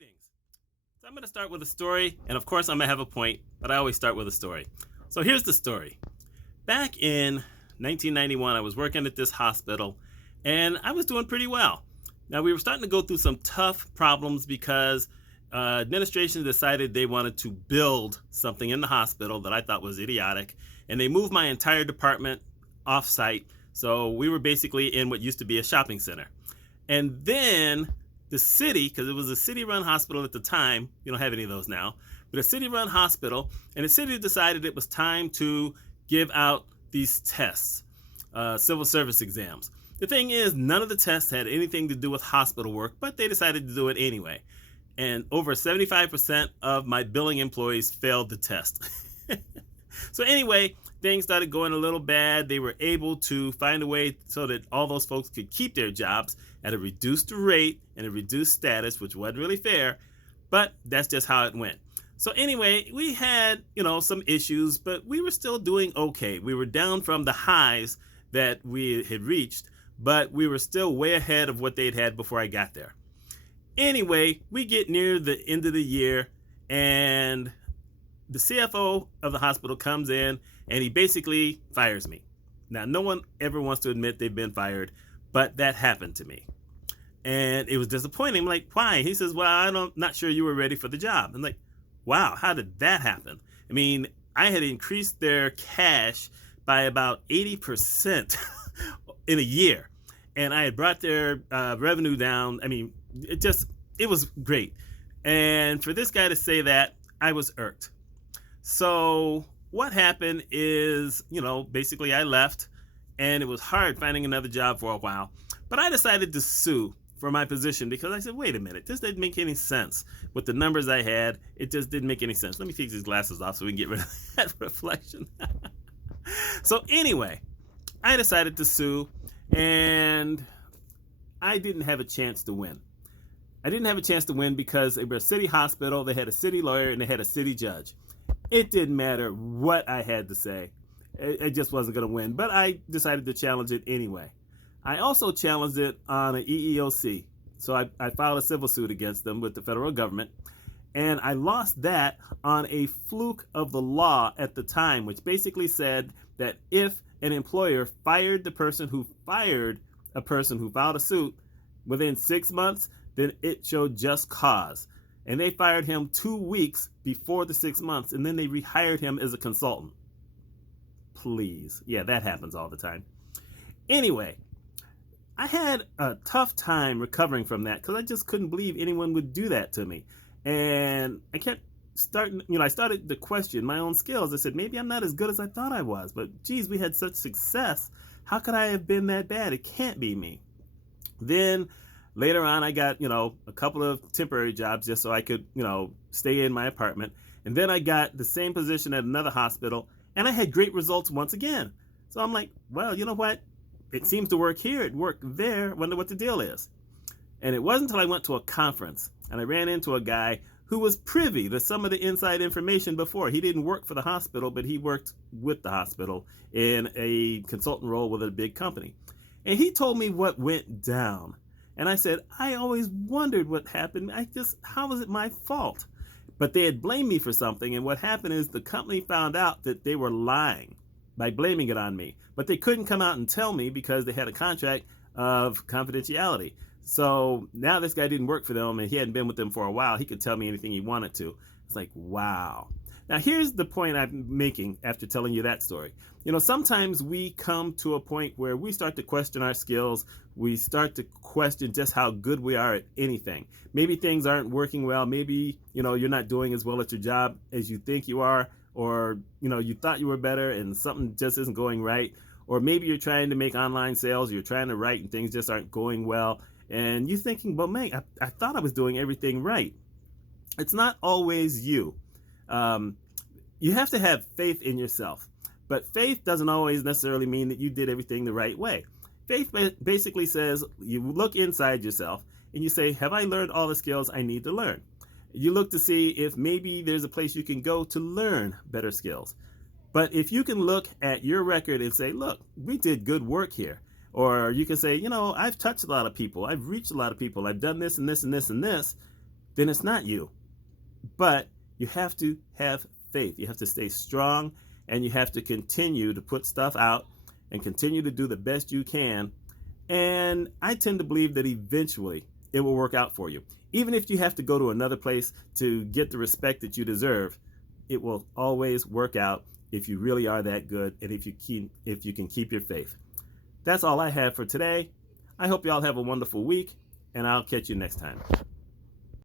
Greetings. So I'm going to start with a story, and of course I'm going to have a point, but I always start with a story. So here's the story. Back in 1991, I was working at this hospital, and I was doing pretty well. Now, we were starting to go through some tough problems because administration decided they wanted to build something in the hospital that I thought was idiotic, and they moved my entire department off-site. So we were basically in what used to be a shopping center. And then the city, because it was a city-run hospital at the time, you don't have any of those now, but a city-run hospital, and the city decided it was time to give out these tests, civil service exams. The thing is, none of the tests had anything to do with hospital work, but they decided to do it anyway. And over 75% of my billing employees failed the test. So anyway, things started going a little bad. They were able to find a way so that all those folks could keep their jobs at a reduced rate and a reduced status, which wasn't really fair, but that's just how it went. So anyway, we had, some issues, but we were still doing okay. We were down from the highs that we had reached, but we were still way ahead of what they'd had before I got there. Anyway, we get near the end of the year, and the CFO of the hospital comes in, and he basically fires me. Now, no one ever wants to admit they've been fired, but that happened to me. And it was disappointing. I'm like, why? He says, well, I'm not sure you were ready for the job. I'm like, wow, how did that happen? I mean, I had increased their cash by about 80% in a year. And I had brought their revenue down. I mean, it was great. And for this guy to say that, I was irked. So what happened is, basically I left, and it was hard finding another job for a while. But I decided to sue for my position because I said, wait a minute, this didn't make any sense. With the numbers I had, it just didn't make any sense. Let me take these glasses off so we can get rid of that reflection. So anyway, I decided to sue, and I didn't have a chance to win. I didn't have a chance to win because they were a city hospital, they had a city lawyer, and they had a city judge. It didn't matter what I had to say. It just wasn't going to win, but I decided to challenge it anyway. I also challenged it on an EEOC. So I filed a civil suit against them with the federal government, and I lost that on a fluke of the law at the time, which basically said that if an employer fired the person who fired a person who filed a suit within 6 months, then it showed just cause. And they fired him 2 weeks before the 6 months, and then they rehired him as a consultant. Please. Yeah, that happens all the time. Anyway, I had a tough time recovering from that because I just couldn't believe anyone would do that to me. And I kept I started to question my own skills. I said, maybe I'm not as good as I thought I was, but geez, we had such success. How could I have been that bad? It can't be me. Then later on, I got, a couple of temporary jobs just so I could, stay in my apartment. And then I got the same position at another hospital, and I had great results once again. So I'm like, well, you know what? It seems to work here. It worked there. Wonder what the deal is. And it wasn't until I went to a conference, and I ran into a guy who was privy to some of the inside information before. He didn't work for the hospital, but he worked with the hospital in a consultant role with a big company. And he told me what went down. And I said, I always wondered what happened. How was it my fault? But they had blamed me for something. And what happened is the company found out that they were lying by blaming it on me. But they couldn't come out and tell me because they had a contract of confidentiality. So now this guy didn't work for them, and he hadn't been with them for a while. He could tell me anything he wanted to. It's like, wow. Now, here's the point I'm making after telling you that story. Sometimes we come to a point where we start to question our skills. We start to question just how good we are at anything. Maybe things aren't working well. Maybe, you're not doing as well at your job as you think you are, or, you thought you were better and something just isn't going right. Or maybe you're trying to make online sales, you're trying to write and things just aren't going well. And you're thinking, well, man, I thought I was doing everything right. It's not always you. You have to have faith in yourself. But faith doesn't always necessarily mean that you did everything the right way. Faith basically says you look inside yourself and you say, have I learned all the skills I need to learn? You look to see if maybe there's a place you can go to learn better skills. But if you can look at your record and say, look, we did good work here. Or you can say, I've touched a lot of people. I've reached a lot of people. I've done this and this and this and this. then it's not you. But you have to have faith. You have to stay strong, and you have to continue to put stuff out and continue to do the best you can. And I tend to believe that eventually it will work out for you. Even if you have to go to another place to get the respect that you deserve, it will always work out if you really are that good and if you can keep your faith. That's all I have for today. I hope y'all have a wonderful week, and I'll catch you next time.